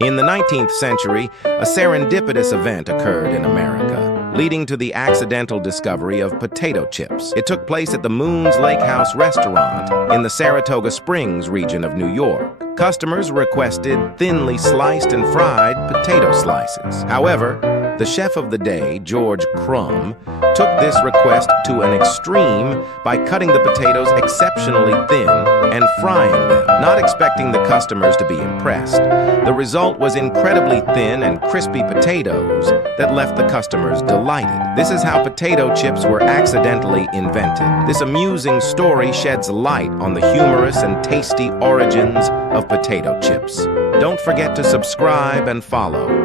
In the 19th century, a serendipitous event occurred in America, leading to the accidental discovery of potato chips. It took place at the Moon's Lake House restaurant in the Saratoga Springs region of New York. Customers requested thinly sliced and fried potato slices. However, the chef of the day, George Crumb, took this request to an extreme by cutting the potatoes exceptionally thin and frying them, not expecting the customers to be impressed. The result was incredibly thin and crispy potatoes that left the customers delighted. This is how potato chips were accidentally invented. This amusing story sheds light on the humorous and tasty origins of potato chips. Don't forget to subscribe and follow.